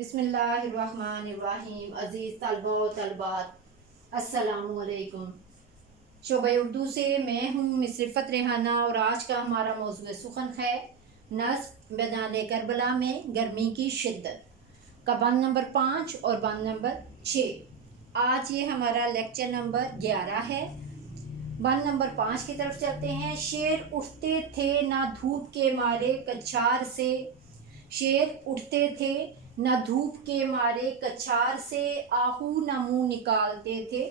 बिस्मिल्लाहिर्रहमानिर्रहीम। अज़ीज़ तलबा व तलबात अस्सलामु अलैकुम। शोबा उर्दू से मैं हूँ मिस रिफ़त रेहाना और आज का हमारा मौज़ूअ सुख़न है नस्ब मैदान करबला में गर्मी की शिद्दत का बंद नंबर 5 और बंद नंबर 6। आज ये हमारा लेक्चर नंबर 11 है। बंद नंबर 5 की तरफ चलते हैं। शेर उठते थे ना धूप के मारे कछार से, शेर उठते थे न धूप के मारे कछार से, आहू न मुंह निकालते थे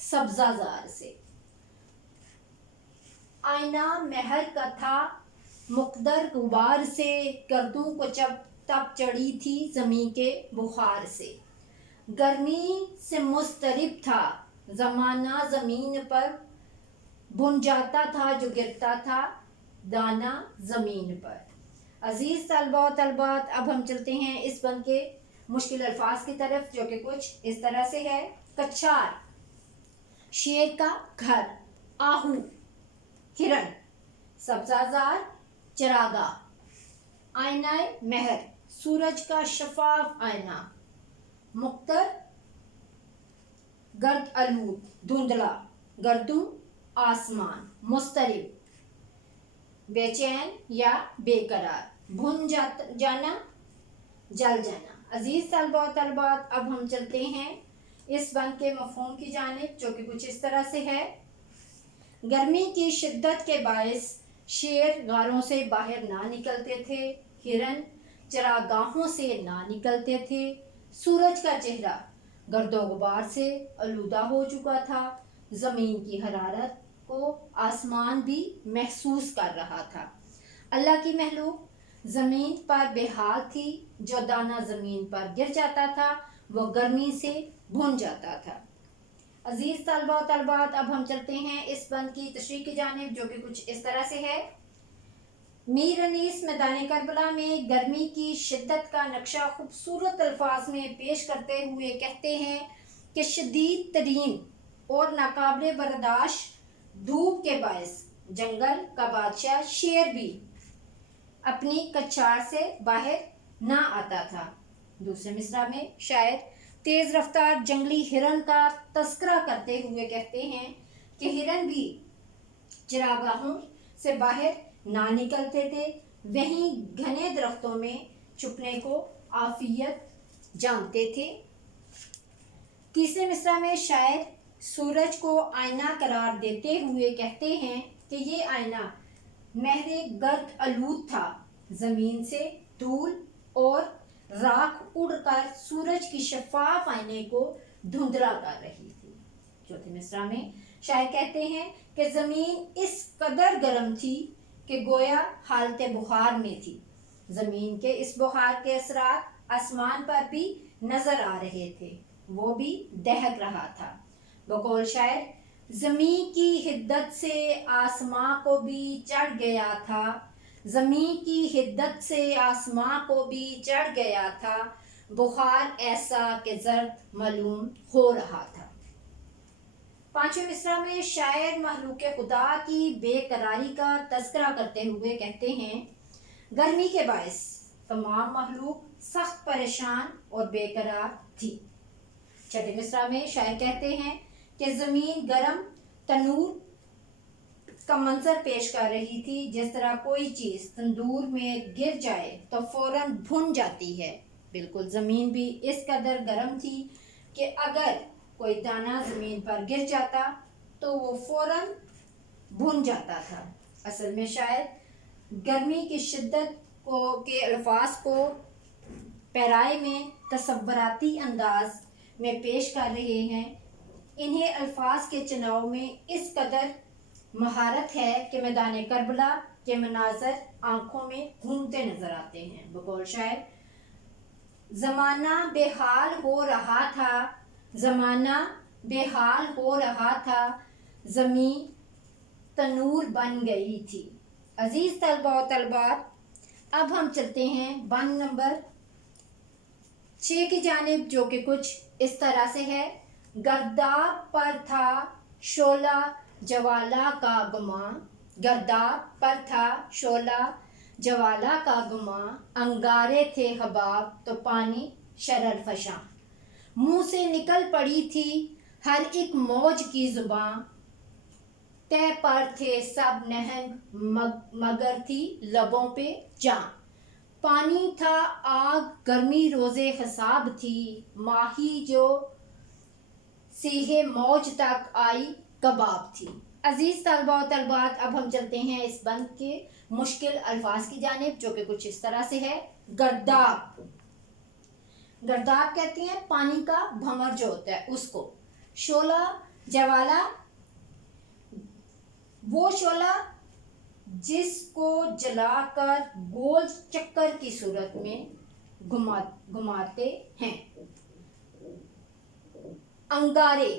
सब्जाजार से। आईना महर का था मुकद्दर गुबार से, गर्दों को जब तब चढ़ी थी ज़मीं के बुखार से। गर्मी से मुस्तरिब था ज़माना ज़मीन पर, बुन जाता था जो गिरता था दाना ज़मीन पर। अजीज़ तलबा व तलबात, अब हम चलते हैं इस बंद के मुश्किल अल्फाज की तरफ, जो कि कुछ इस तरह से है। कछार शेर का घर, आहू हिरन, सब्जाजार चरागा, आईनाए महर सूरज का शफाफ आईना, मुक्तर गर्द आलूद धुंधला, गर्दू आसमान, मुस्तरिब बेचैन या बेकरार, भुन जाना जल जाना। अजीज तलबा व तलबात, अब हम चलते हैं इस बंद के मफहूम की जानिब, जो कि कुछ इस तरह से है। गर्मी की शिद्दत के बायस शेर गारों से बाहर ना निकलते थे, हिरन चरागाहों से ना निकलते थे, सूरज का चेहरा गर्दो गुबार से आलूदा हो चुका था, ज़मीन की हरारत को आसमान भी महसूस कर रहा था। अल्लाह की महलूक ज़मीन पर बेहाल थी, जो दाना ज़मीन पर गिर जाता था वो गर्मी से भुन जाता था। अजीज़ तलबा व तलबात, अब हम चलते हैं इस बंद की तशरीह की जानिब, जो कि कुछ इस तरह से है। मीर अनीस मैदान करबला में गर्मी की शिद्दत का नक्शा खूबसूरत अल्फाज में पेश करते हुए कहते हैं कि शदीद तरीन और नाकाबिले बर्दाश्त धूप के बायस जंगल का बादशाह शेर भी अपनी कछार से बाहर ना आता था। दूसरे मिसरा में शायर तेज रफ्तार जंगली हिरन का तस्करा करते हुए कहते हैं कि हिरन भी चरागाहों से बाहर ना निकलते थे, वहीं घने दरख्तों में छुपने को आफियत जानते थे। तीसरे मिसरा में शायर सूरज को आईना करार देते हुए कहते हैं कि ये आईना महरे गर्द आलूद था, ज़मीन से धूल और राख उड़कर सूरज की शफाफ आईने को धुंधला कर रही थी। चौथे मिसरा में शायर कहते हैं कि ज़मीन इस कदर गर्म थी कि गोया हालत बुखार में थी, ज़मीन के इस बुखार के असरात आसमान पर भी नज़र आ रहे थे, वो भी दहक रहा था। बकौल शायर ज़मीं की हिद्दत से आसमां को भी चढ़ गया था, ज़मीं की हिद्दत से आसमां को भी चढ़ गया था, बुखार ऐसा कि जर्द मालूम हो रहा था। पांचवें मिसरा में शायर महलूक खुदा की बेकरारी का तज़किरा करते हुए कहते हैं, गर्मी के बायस तमाम महलूक सख्त परेशान और बेकरार थी। छठे मिसरा में शायर कहते हैं कि ज़मीन गर्म तनूर का मंजर पेश कर रही थी, जिस तरह कोई चीज़ तंदूर में गिर जाए तो फ़ौरन भुन जाती है। बिल्कुल ज़मीन भी इस कदर गर्म थी कि अगर कोई दाना ज़मीन पर गिर जाता तो वो फ़ौरन भुन जाता था। असल में शायद गर्मी की शिद्दत के अल्फाज को पैराए में तसव्वुराती अंदाज में पेश कर रहे हैं। इन्हें अल्फाज के चुनाव में इस कदर महारत है कि मैदान करबला के मनाजर आँखों में घूमते नजर आते हैं। बकौल शायर ज़माना बेहाल हो रहा था, ज़माना बेहाल हो रहा था, ज़मीन तनूर बन गई थी। अजीज़ तलबा व तलबात, अब हम चलते हैं बंद नंबर 6 की जानिब, जो कि कुछ इस तरह से है। गर्दाब पर था शोला जवाला का गुमां, गर्दाब पर था शोला जवाला का गुमां, अंगारे थे हबाब तो पानी शरर फशां। मुंह से निकल पड़ी थी हर एक मौज की जुबां, तय पर थे सब नहंग मगर थी लबों पे जां। पानी था आग गर्मी रोजे हिसाब थी, माही जो सीहे मौज तक आई कबाब थी। अजीज तलबा व तलबात, अब हम चलते हैं इस बंद के मुश्किल अल्फाज की जानिब, जो कि कुछ इस तरह से है। गर्दाब। गर्दाब कहते हैं पानी का भंवर जो होता है उसको। शोला जवाला, वो शोला जिसको जलाकर गोल चक्कर की सूरत में घुमाते हैं। अंगारे,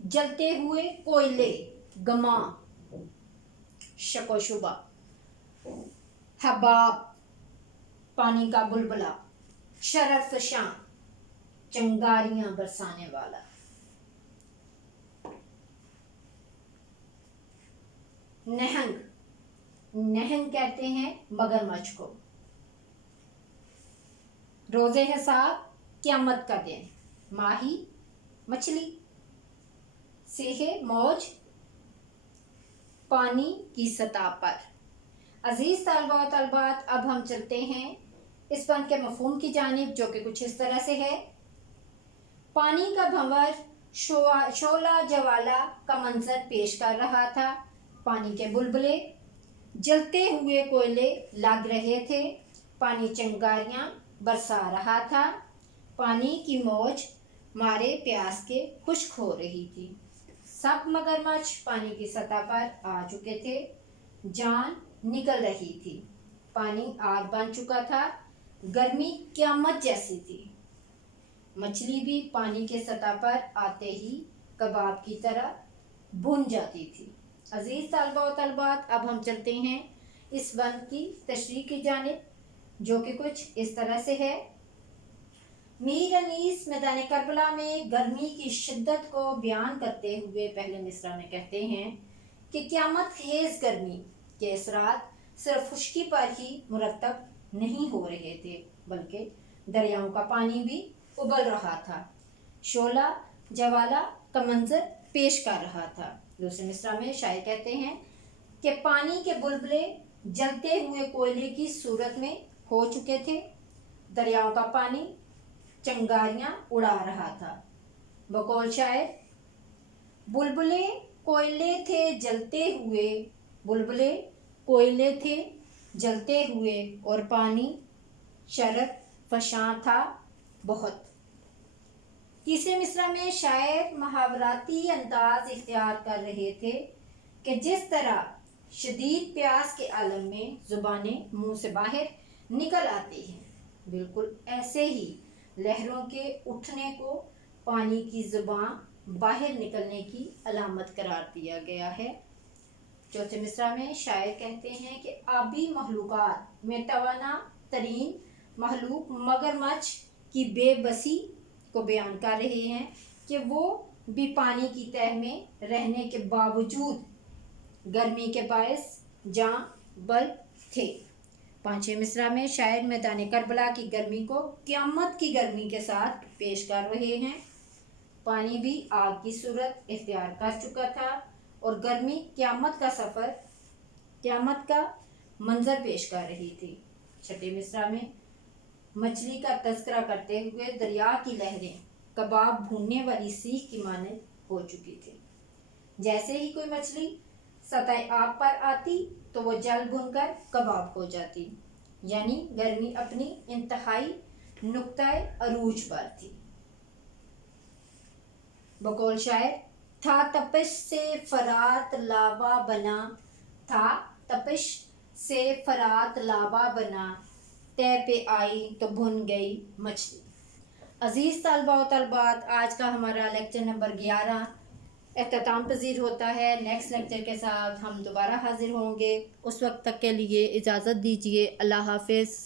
जलते हुए कोयले, गमा, शको शुबा। हबाब, पानी का बुलबुला। शरर फशां, चिंगारियां बरसाने वाला। नहंग, नहंग कहते हैं मगरमच्छ को। रोजे हिसाब, क़यामत का दिन। माही, मछली। सेहे, मौज, पानी की सतह पर। अजीज तलबा व तलबात, अब हम चलते हैं इस बंद के मफहूम की जानिब, जो कि कुछ इस तरह से है। पानी का भंवर शोला जवाला का मंजर पेश कर रहा था। पानी के बुलबुले जलते हुए कोयले लग रहे थे। पानी चिंगारियां बरसा रहा था। पानी की मौज मारे प्यास के खुश्क हो रही थी। सब मगरमच्छ पानी की सतह पर आ चुके थे। जान निकल रही थी। पानी आग बन चुका था। गर्मी क़यामत जैसी थी। मछली भी पानी के सतह पर आते ही कबाब की तरह भुन जाती थी। अजीज तलबा व तलबात, अब हम चलते हैं इस बंद की तशरीह की जानिब, जो कि कुछ इस तरह से है। मीर अनीस मैदान करबला में गर्मी की शिद्दत को बयान करते हुए पहले मिसरा में कहते हैं कि क़यामत खेज गर्मी के असरात सिर्फ खुश्की पर ही मुरतब नहीं हो रहे थे, बल्कि दरियाओं का पानी भी उबल रहा था। शोला जवाला का मंजर पेश कर रहा था। दूसरे मिसरा में शायर कहते हैं कि पानी के बुलबुले जलते हुए कोयले की सूरत में हो चुके थे। दरियाओं का पानी चिंगारियां उड़ा रहा था। बकौल शायर, बुलबुले कोयले थे जलते हुए, बुलबुले कोयले थे जलते हुए, और पानी शरर फशां था बहुत। तीसरे मिसरा में शायर मुहावराती अंदाज इख्तियार कर रहे थे कि जिस तरह शदीद प्यास के आलम में जुबानें मुंह से बाहर निकल आती हैं, बिल्कुल ऐसे ही लहरों के उठने को पानी की जुबान बाहर निकलने की अलामत करार दिया गया है। चौथे मिसरा में शायर कहते हैं कि आबी मखलूक़ात में तवाना तरीन मखलूक मगरमच्छ की बेबसी को बयान कर रहे हैं कि वो भी पानी की तह में रहने के बावजूद गर्मी के बायस जां बल थे। पांचवें मिसरा में शायर मैदान करबला की गर्मी को क़यामत की गर्मी के साथ पेश कर रहे हैं। पानी भी आग की सूरत इख्तियार कर चुका था और गर्मी क़यामत का मंजर पेश कर रही थी। छठे मिसरा में मछली का तज़किरा करते हुए दरिया की लहरें कबाब भूनने वाली सीख की मानद हो चुकी थी। जैसे ही कोई मछली सतह आग पर आती तो वो जल भुनकर कबाब हो जाती, यानी गर्मी अपनी इंतहाई नुक्ताए अरूज पर थी। बकौल शायर, था तपिश से फरात लावा बना, था तपिश से फरात लावा बना, तय पे आई तो भुन गई मछली। अजीज़ तलबा व तलबात, आज का हमारा लेक्चर नंबर 11 इख्तिताम पजीर होता है। नेक्स्ट लेक्चर के साथ हम दोबारा हाजिर होंगे। उस वक्त तक के लिए इजाज़त दीजिए। अल्लाह हाफ़िज़।